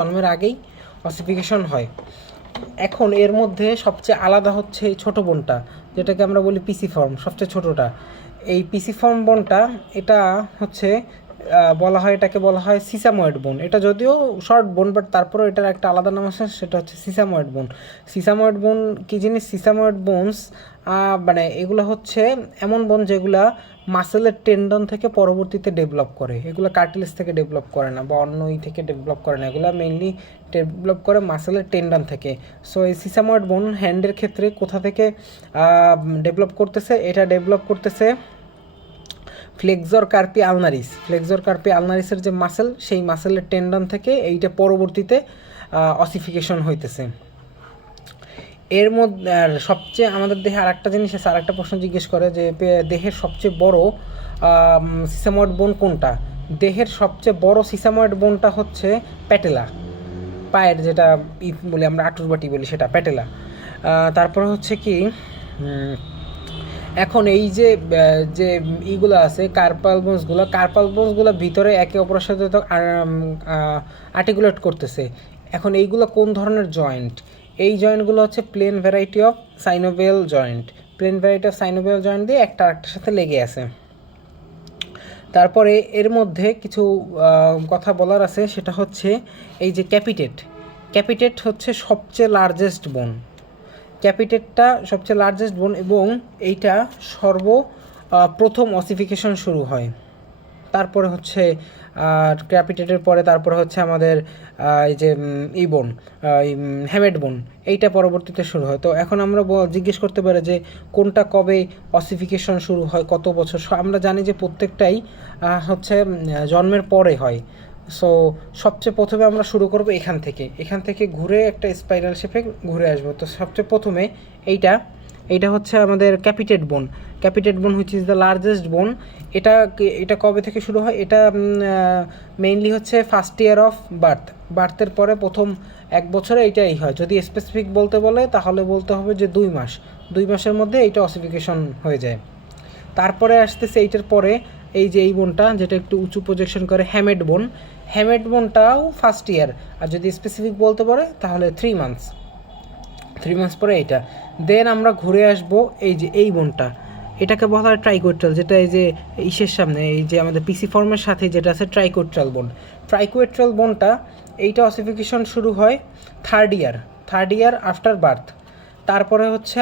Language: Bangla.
জন্মের আগেই অসিফিকেশন হয়। এখন এর মধ্যে সবচেয়ে আলাদা হচ্ছে এই ছোটো বোনটা, যেটাকে আমরা বলি পিসিফর্ম, সবচেয়ে ছোটোটা। এই পিসিফর্ম বোনটা, এটা হচ্ছে এটাকে বলা হয় সিসাময়েড বোন। এটা যদিও শর্ট বোন, বাট তারপরেও এটার একটা আলাদা নাম আছে, সেটা হচ্ছে সিসাময়েড বোন। সিসাময়েড বোন কী জিনিস? সিসাময়েড বোনস মানে এগুলো হচ্ছে এমন বোন যেগুলা মাসেলের টেন্ডন থেকে পরবর্তীতে ডেভেলপ করে, এগুলো কার্টিলেজ থেকে ডেভেলপ করে না বা অন্য থেকে ডেভেলপ করে না, এগুলো মেইনলি ডেভেলপ করে মাসেলের টেন্ডন থেকে। সো এই সিসাময়েড বোন হ্যান্ডের ক্ষেত্রে কোথা থেকে ডেভেলপ করতেছে? এটা ডেভেলপ করতেছে ফ্লেক্সর কার্পি আলনারিস। ফ্লেক্সর কার্পি আলনারিসের যে মাসেল, সেই মাসেলের টেন্ডন থেকে এইটা পরবর্তীতে অসিফিকেশন হইতেছে। এর মধ্যে আর সবচেয়ে আমাদের দেহে আরেকটা জিনিস আছে, আরেকটা প্রশ্ন জিজ্ঞেস করে যে দেহের সবচেয়ে বড় সিসাময়েড বোন কোনটা? দেহের সবচেয়ে বড় সিসাময়েড বোনটা হচ্ছে প্যাটেলা, পায়ের যেটা বলি আমরা আঁটুর বাটি বলি, সেটা প্যাটেলা। তারপরে হচ্ছে কি, এখন এই যে যে ইগুলো আছে কার্পাল বোনসগুলো ভিতরে একে অপরের সাথে তো আর্টিকুলেট করতেছে। এখন এইগুলো কোন ধরনের জয়েন্ট? এই জয়েন্টগুলো হচ্ছে plane variety of synovial joint. Plane variety of synovial joint দিয়ে একটা আরেকটার সাথে লেগে আছে। তারপরে এর মধ্যে কিছু কথা বলার আছে, সেটা হচ্ছে এই যে ক্যাপিটেট হচ্ছে সবচেয়ে লার্জেস্ট বোন। ক্যাপিটেটটা সবচেয়ে লার্জেস্ট বোন এবং এইটা প্রথম অসিফিকেশন শুরু হয়। তারপরে হচ্ছে ক্যাপিটেটের পরে তারপরে হচ্ছে আমাদের এই যে বোন, হ্যামেড বোন, এইটা পরবর্তীতে শুরু হয়। তো এখন আমরা জিজ্ঞেস করতে পারি যে কোনটা কবে অসিফিকেশন শুরু হয়, কত বছর? আমরা জানি যে প্রত্যেকটাই হচ্ছে জন্মের পরে হয়। সো সবচেয়ে প্রথমে আমরা শুরু করব এখান থেকে ঘুরে একটা স্পাইরাল শেপে ঘুরে আসবো। তো সবচেয়ে প্রথমে এইটা হচ্ছে আমাদের ক্যাপিটেট বোন হুইচ ইজ দ্য লার্জেস্ট বোন। এটা কবে থেকে শুরু হয়? এটা মেইনলি হচ্ছে ফার্স্ট ইয়ার অফ বার্থের পরে প্রথম 1 বছরে এইটাই হয়। যদি স্পেসিফিক বলতে বলে তাহলে বলতে হবে যে 2 মাসের মধ্যে এইটা অসিফিকেশন হয়ে যায়। তারপরে আসতেছে এইটার পরে এই যে এই বোনটা, যেটা একটু উঁচু প্রজেকশন করে, হ্যামেড বোনটাও ফার্স্ট ইয়ার। আর যদি স্পেসিফিক বলতে পারে তাহলে 3 মান্থস পরে এইটা। দেন আমরা ঘুরে আসবো এই যে এই বোনটা, এটাকে বলা হয় ট্রাইকোয়েট্রাল, যেটা এই যে ইসের সামনে এই যে আমাদের পিসিফর্মের সাথে যেটা আছে ট্রাইকোয়েট্রাল বোনটা, এইটা অসিফিকেশন শুরু হয় থার্ড ইয়ার আফটার বার্থ। তারপরে হচ্ছে